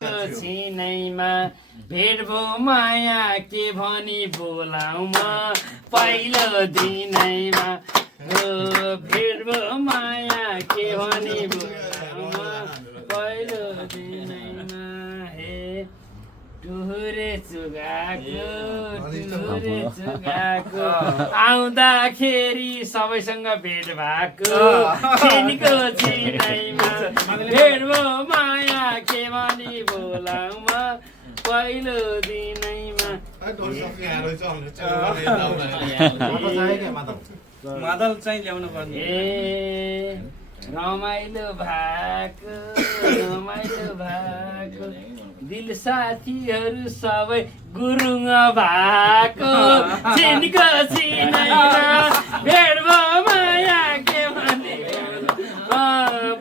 छिनैमा भेट भो माया के भनी बोलाऊ म पहिलो दिनैमा भेट भो माया के भनी बोलाऊ म पहिलो दिनैमा हे टुहुरे चुगाको आउँदाखेरि सबैसँग भेट भएको छिनको छिनैमा भेट भो माया के भनी बोलाऊ म पहिलो दिनैमा मादल चाहिँ ल्याउनु पर्ने ए रमाइलो भएको दिल साथीहरू सबै गुरुङ भएको छिनको छिनैमा भेट भो माया के भने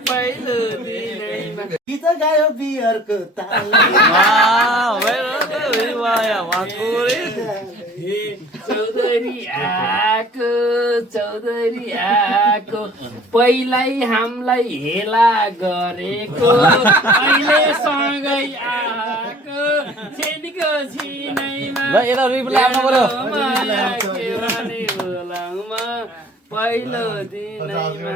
पहिलो दिनैमा गीत गायो बियरको ताल चौधरी आको पहिल्यै हामीलाई हेला गरेको अहिले सँगै आको छिनको छिनैमा के भने बोलाऊ म पहिलो दिनैमा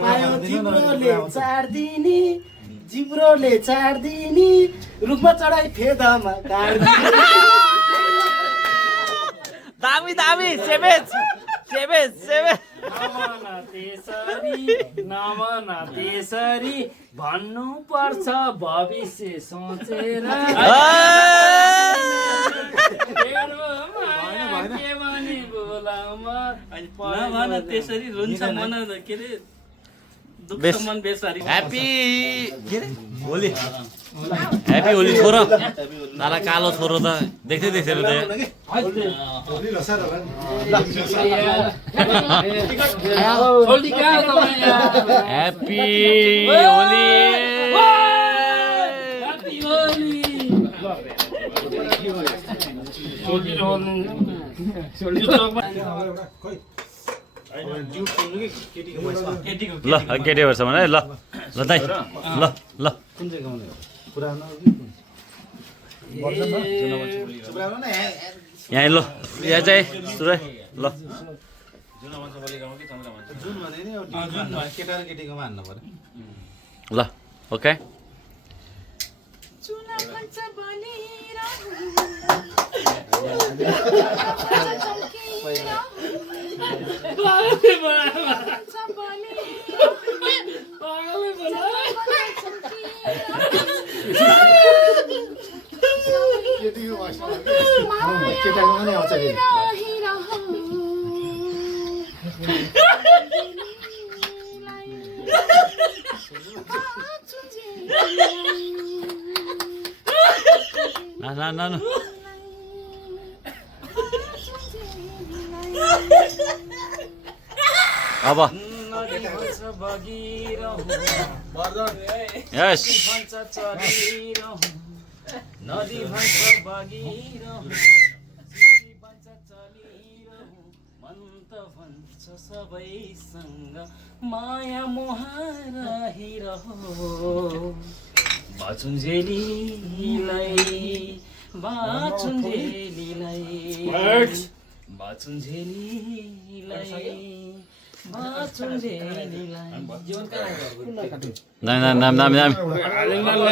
पायो जिब्रोले चार्दिनी रुखमा चढाइ फेदामा दामी सेभेज नमन त्यसरी भन्नु पर्छ भविष्य सोचेर के भनी बोलाऊ म त्यसरी रुन्छ मन के अरे दुःख मन बेसारी ह्यापी होली छोरो तारा कालो छोरो त देख्दै देख्दैन ह्यापी ल केटी भएरसम्म है ल दाइ ल यहाँ ल यहाँ चाहिँ सुरै ल ल ओके नानु अब यस नदी भन्छ बगिरहँ मन त भन्छ सबैसँग माया मोह रहिरहो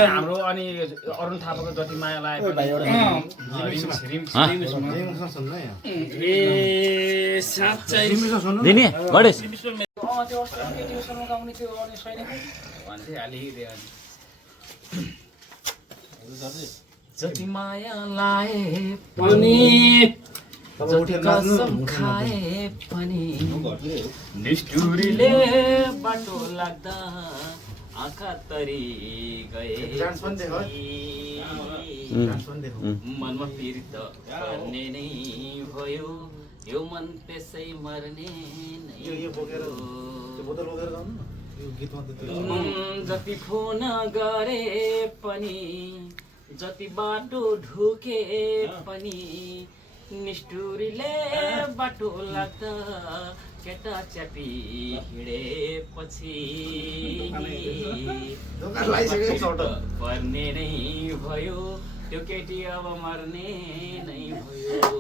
हाम्रो अनि अरुण थापाको जति माया लाग्यो जति माया लाए पनि कसम खाए पनि निष्ठुरीले बाटो लाग्दा आँखा तरी गए मनमा पीडित गर्ने नै भयो यो मन त्यसै मर्ने नै जति फोन गरे पनि जति बाटो ढुके पनि निष्ठुरीले बाटो लाग्दा केटा च्यापी हिँडेपछि पर्ने नै भयो त्यो केटी अब मर्ने नै भयो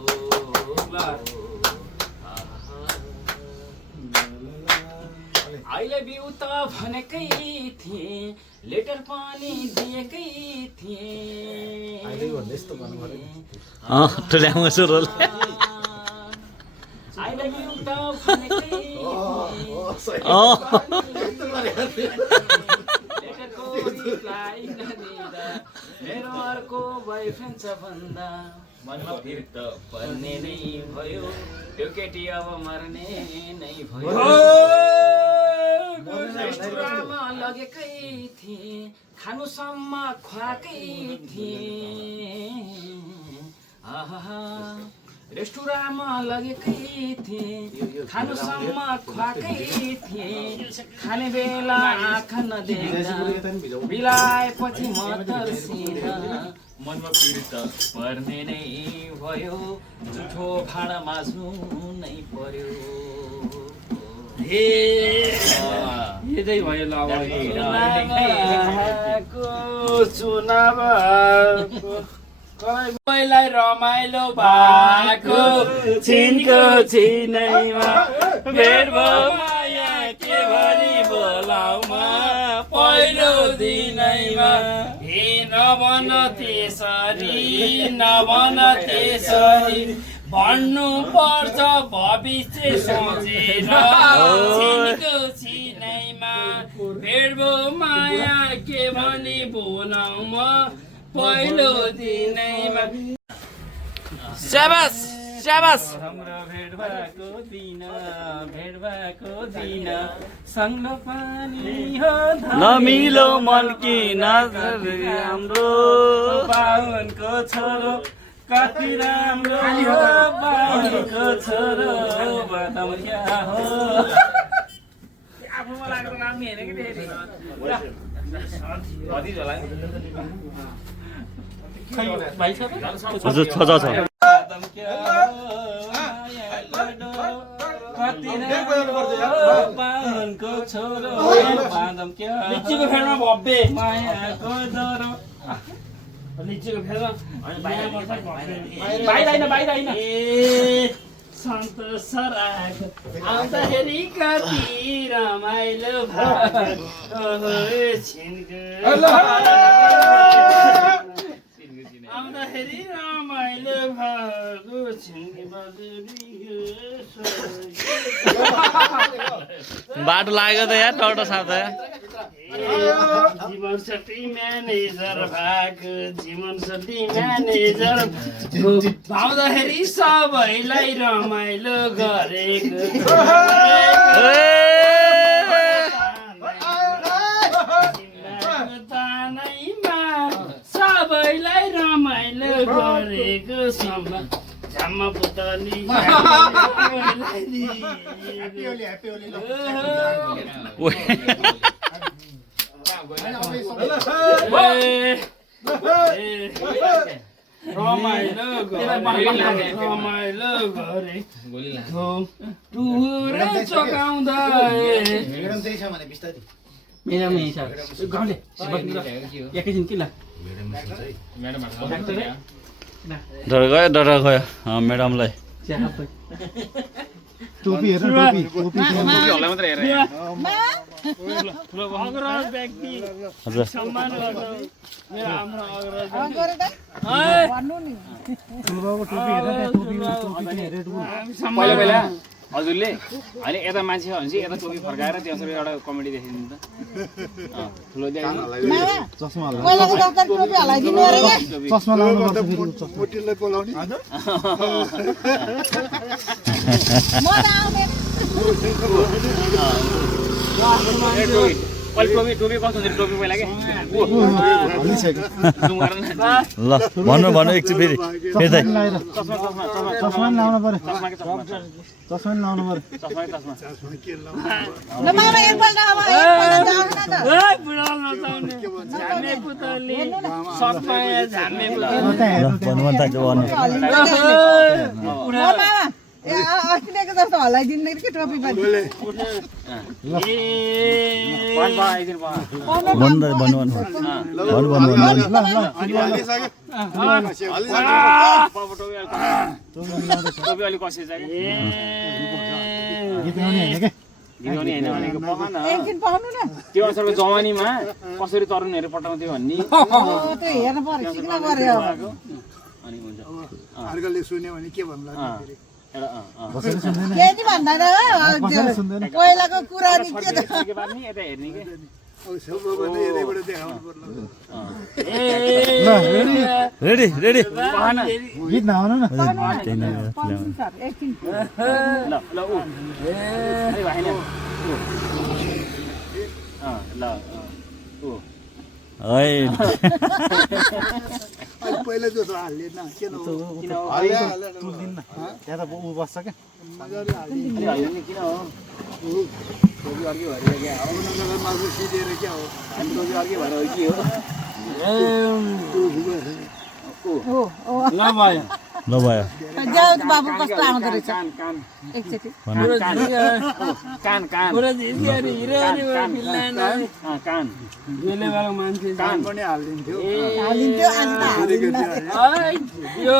आई लभ यु त भनेकै थिएँ लेटर पनि दिएकै थिएँ टुल्याउनु छु रोल आई लभ यु त भनेकै लेटरको रिप्लाई नदिँदा मेरो अर्को बोयफ्रेन्ड छ भन्दा मनमा फिर्त पर्ने नै भयो त्यो केटी अब मर्ने नै भयो रेस्टुराँमा लगेकै थिएँ खानुसम्म खुवाएकै थिएँ रेस्टुराँमा लगेकै थिएँ खानुसम्म खुवाएकै थिएँ खाने बेला आँखा नदेख्दा बिलाएपछि म तर्सिँदा मनमा फिर्त पर्ने नै भयो जुठो भाँडा माझ्नु नै पर्यो यतै भयो ल चुनाव कसैलाई रमाइलो भएको छिनको छिनैमा भेट भयो माया के भनी बोलाउमा पहिलो दिनैमा हे नभन त्यसरी भन्नु पर्छ भविष्य सोचेर छिनको छिनैमा भेट भयो माया के भनी बोलाउमा पहिलो दिनैमा शाबास शाबास हाम्रो भेट भएको दिन सँग पानी हो नमिलो मन कि हाम्रो बाहुनको छोरो कति राम्रो बाहुनको छोरो बादम क्या हो आफूमा लागेर नाम हेरेको हजुर छ बाहुनको छोरो बादम क्या लिचीको फेरमा भव्य मायाको डरो लिचीको फेरमा बाहिर होइन ए सन्तोष सराग आउँदाखेरि कति रमाइलो आउँदाखेरि रमाइलो भएको बाटो लाग्यो त यार टौटो साथ जीवन शक्ति म्यानेजर भएको जीवन शक्ति म्यानेजर भाउँदाखेरि सबैलाई रमाइलो गरेको तानैमा सबैलाई रमाइलो गरेको झ्याम्म पुतली रमाइलो गरे टुरे चकाउँदा मेरोमा हिसाब गाउँले एकैछिन किन डर गयो म्याडमलाई टोपी हेर टोपी होला मात्र हेर अग्रज व्यक्ति सम्मान गर्छ मेरो हाम्रो पहिला हजुरले होइन यता मान्छे हो भने चाहिँ यता टोपी फर्काएर त्यसरी एउटा कमेडी देखिदिनु त ठुलो चस्मा लाउनु टोपी टोपी कस्तो हुन्छ टोपी पहिला के ल भन्नु एकछिन फेरि चस्मा लाउनु पर्यो चस्मा लाउनु पर्यो अस्ट्रेलियाको जस्तो हल्लाइदिनु कि टोपी पनि टोपी अलिक कसेछ कि गीत गाउने होइन के गीत गाउने होइन भनेको पकान एकदिन पाउनु न त्यो अनुसारको जवानीमा कसरी तरुणहरू पठाउँथ्यो भन्ने त्यो हेर्नु पर्यो सिक्न पर्यो अनि हुन्छ अर्कोले सुन्यो भने के भन्ला कसैले सुन्दैन केही नि भन्दैन कसैले सुन्दैन पहिलाको कुरा नि के त के बार्ने यता हेर्ने के अब सब भने यतैबाट देखाउनु पर्ला ल रेडी रेडी रेडी पखान गीत नआउनु न पाउँछु सर एकछिन ल ल ऊ अरे भाइन ल ऊ है अहिले पहिला जस्तो हाल्ने न किन हो किन हो तुल्दिन्न त्यहाँ त ऊ बस्छ क्या मजाले हाल्ने अलि होइन किन हो टोपी अर्कै भएर क्या हो अब नगर मासु सिधेर क्या हो हामी टोपी अर्कै भएर हो कि हो ओ ओ ल भयो जाऊ त बाबु कस्तो आउँदो रहेछ कान कान एकचोटि कान कान कान कान पनि हालिदिन्थ्यो हालिन्थ्यो आज त हालिन्न हालेको थियो